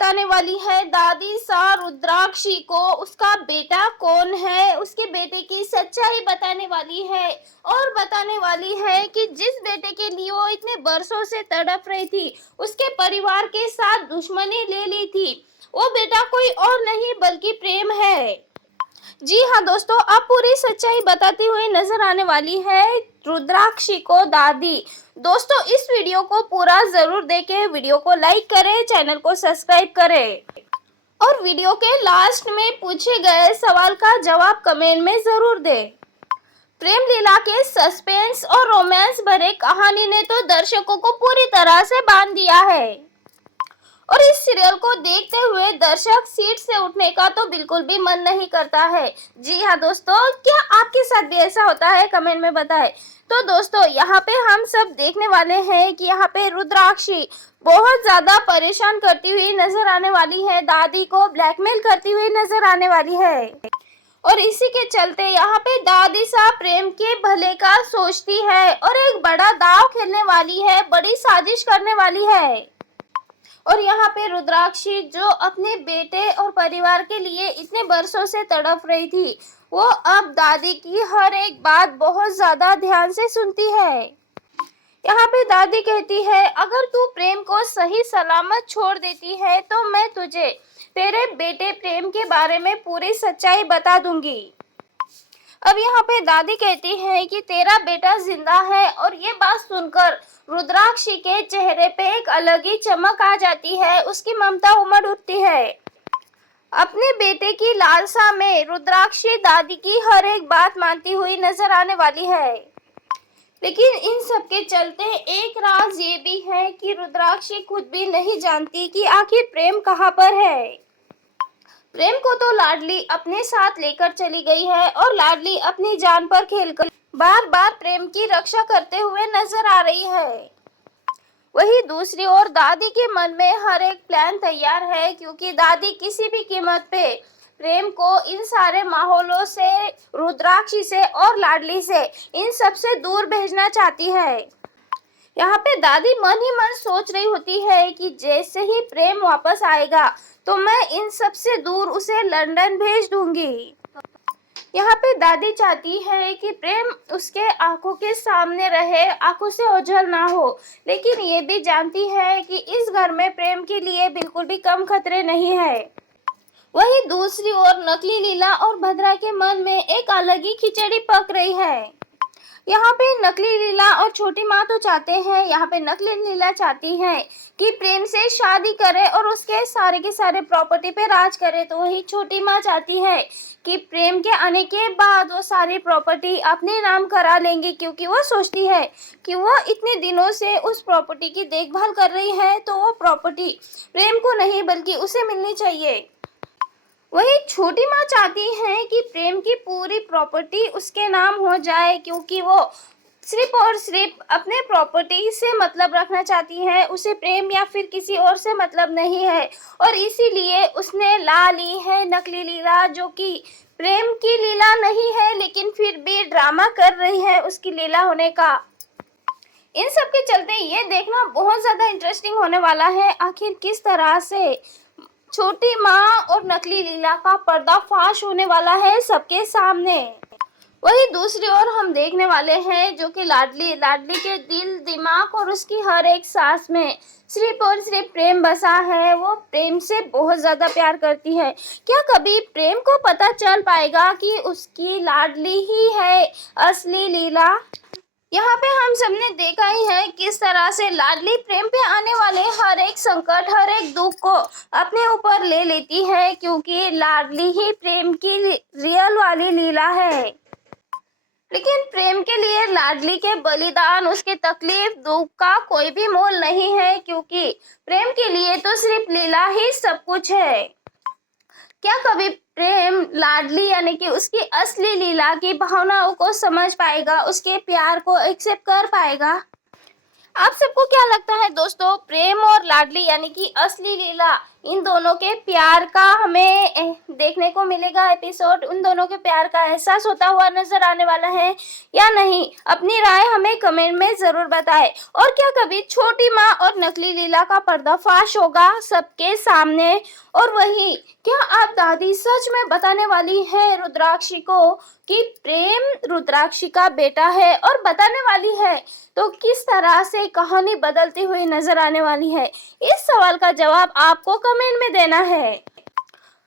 बताने वाली है दादी सा रुद्राक्षी को उसका बेटा कौन है, उसके बेटे की सच्चाई बताने वाली है और बताने वाली है कि जिस बेटे के लिए वो इतने बरसों से तड़प रही थी, उसके परिवार के साथ दुश्मनी ले ली थी, वो बेटा कोई और नहीं बल्कि प्रेम है। जी हाँ दोस्तों, अब पूरी सच्चाई बताती हुई नजर आने वाली है रुद्राक्षी को दादी। दोस्तों इस वीडियो को पूरा जरूर देखें, वीडियो को लाइक करें, चैनल को सब्सक्राइब करें और वीडियो के लास्ट में पूछे गए सवाल का जवाब कमेंट में जरूर दें। प्रेम लीला के सस्पेंस और रोमांस भरे कहानी ने तो दर्शकों को पूरी तरह से बांध दिया है और इस सीरियल को देखते हुए दर्शक सीट से उठने का तो बिल्कुल भी मन नहीं करता है। जी हाँ दोस्तों, क्या आपके साथ भी ऐसा होता है? कमेंट में बताएं। तो दोस्तों यहाँ पे हम सब देखने वाले हैं कि यहाँ पे रुद्राक्षी बहुत ज्यादा परेशान करती हुई नजर आने वाली है, दादी को ब्लैकमेल करती हुई नजर आने वाली है और इसी के चलते यहाँ पे दादी साहब प्रेम के भले का सोचती है और एक बड़ा दाव खेलने वाली है, बड़ी साजिश करने वाली है। और यहाँ पे रुद्राक्षी जो अपने बेटे और परिवार के लिए इतने बरसों से तड़प रही थी, वो अब दादी की हर एक बात बहुत ज्यादा ध्यान से सुनती है। यहाँ पे दादी कहती है, अगर तू प्रेम को सही सलामत छोड़ देती है तो मैं तुझे तेरे बेटे प्रेम के बारे में पूरी सच्चाई बता दूंगी। अब यहाँ पे दादी कहती है कि तेरा बेटा जिंदा है और ये बात सुनकर रुद्राक्षी के चेहरे पे एक अलग ही चमक आ जाती है, उसकी ममता उमड़ उठती है। अपने बेटे की लालसा में रुद्राक्षी दादी की हर एक बात मानती हुई नजर आने वाली है, लेकिन इन सब के चलते एक राज ये भी है कि रुद्राक्षी खुद भी नहीं जानती कि आखिर प्रेम कहाँ पर है। प्रेम को तो लाडली अपने साथ लेकर चली गई है और लाडली अपनी जान पर खेलकर बार बार प्रेम की रक्षा करते हुए नजर आ रही है। वही दूसरी ओर दादी के मन में हर एक प्लान तैयार है, क्योंकि दादी किसी भी कीमत पे प्रेम को इन सारे माहौलों से, रुद्राक्षी से और लाडली से, इन सब से दूर भेजना चाहती है। यहाँ पे दादी मन ही मन सोच रही होती है कि जैसे ही प्रेम वापस आएगा तो मैं इन सब से दूर उसे लंदन भेज दूंगी। यहाँ पे दादी चाहती है कि प्रेम उसके आंखों के सामने रहे, आंखों से ओझल ना हो, लेकिन ये भी जानती है कि इस घर में प्रेम के लिए बिल्कुल भी कम खतरे नहीं है। वहीं दूसरी ओर नकली लीला और भद्रा के मन में एक अलग ही खिचड़ी पक रही है। यहाँ पे नकली लीला और छोटी माँ तो चाहते हैं, यहाँ पे नकली लीला चाहती है कि प्रेम से शादी करे और उसके सारे के सारे प्रॉपर्टी पे राज करे, तो वही छोटी माँ चाहती है कि प्रेम के आने के बाद वो सारी प्रॉपर्टी अपने नाम करा लेंगी, क्योंकि वो सोचती है कि वो इतने दिनों से उस प्रॉपर्टी की देखभाल कर रही है, तो वो प्रॉपर्टी प्रेम को नहीं बल्कि उसे मिलनी चाहिए। वही छोटी माँ चाहती है कि प्रेम की पूरी प्रॉपर्टी उसके नाम हो जाए, क्योंकि वो सिर्फ और सिर्फ अपने प्रॉपर्टी से मतलब रखना चाहती है, उसे प्रेम या फिर किसी और से मतलब नहीं है। और इसीलिए उसने ला ली है नकली लीला, जो कि प्रेम की लीला नहीं है, लेकिन फिर भी ड्रामा कर रही है उसकी लीला होने का। इन सब के चलते ये देखना बहुत ज्यादा इंटरेस्टिंग होने वाला है, आखिर किस तरह से छोटी माँ और नकली लीला का पर्दाफाश होने वाला है सबके सामने। वही दूसरी ओर हम देखने वाले हैं जो कि लाडली के दिल, दिमाग और उसकी हर एक सांस में सिर्फ और सिर्फ प्रेम बसा है। वो प्रेम से बहुत ज्यादा प्यार करती है। क्या कभी प्रेम को पता चल पाएगा कि उसकी लाडली ही है असली लीला? यहाँ पे हम सबने देखा ही है किस तरह से लाडली प्रेम पे आने वाले हर एक संकट, हर एक दुख को अपने ऊपर ले लेती है, क्योंकि लाडली ही प्रेम की रियल वाली लीला है। लेकिन प्रेम के लिए लाडली के बलिदान, उसके तकलीफ, दुख का कोई भी मोल नहीं है, क्योंकि प्रेम के लिए तो सिर्फ लीला ही सब कुछ है। क्या कभी प्रेम लाडली यानी कि उसकी असली लीला की भावनाओं को समझ पाएगा, उसके प्यार को एक्सेप्ट कर पाएगा? आप सबको क्या लगता है दोस्तों, प्रेम और लाडली यानी कि असली लीला इन दोनों के प्यार का हमें देखने को मिलेगा एपिसोड। उन दोनों के प्यार का एहसास होता हुआ नजर आने वाला है या नहीं, अपनी राय हमें कमेंट में जरूर बताएं। और क्या कभी छोटी माँ और नकली लीला का पर्दाफाश होगा सबके सामने? और वही, क्या आप दादी सच में बताने वाली है रुद्राक्षी को कि प्रेम रुद्राक्षी का बेटा है, और बताने वाली है तो किस तरह से कहानी बदलती हुई नजर आने वाली है? इस सवाल का जवाब आपको कमेंट में देना है।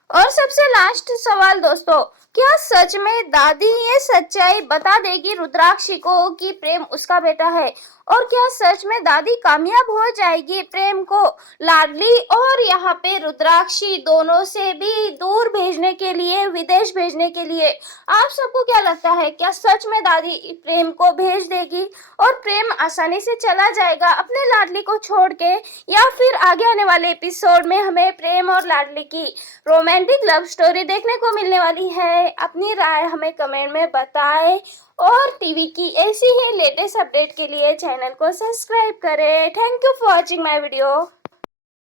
और सबसे लास्ट सवाल दोस्तों, क्या सच में दादी ये सच्चाई बता देगी रुद्राक्षी को कि प्रेम उसका बेटा है? और क्या सच में दादी कामयाब हो जाएगी प्रेम को लाडली और यहाँ पे रुद्राक्षी दोनों से भी दूर भेजने के लिए, विदेश भेजने के लिए? आप सबको क्या लगता है, क्या सच में दादी प्रेम को भेज देगी और प्रेम आसानी से चला जाएगा अपने लाडली को छोड़ के? या फिर आगे आने वाले एपिसोड में हमें प्रेम और लाडली की रोमांटिक लव स्टोरी देखने को मिलने वाली है? अपनी राय हमें कमेंट में बताएं। और टीवी की ऐसी ही लेटेस्ट अपडेट के लिए चैनल को सब्सक्राइब करें। Thank you for watching my video.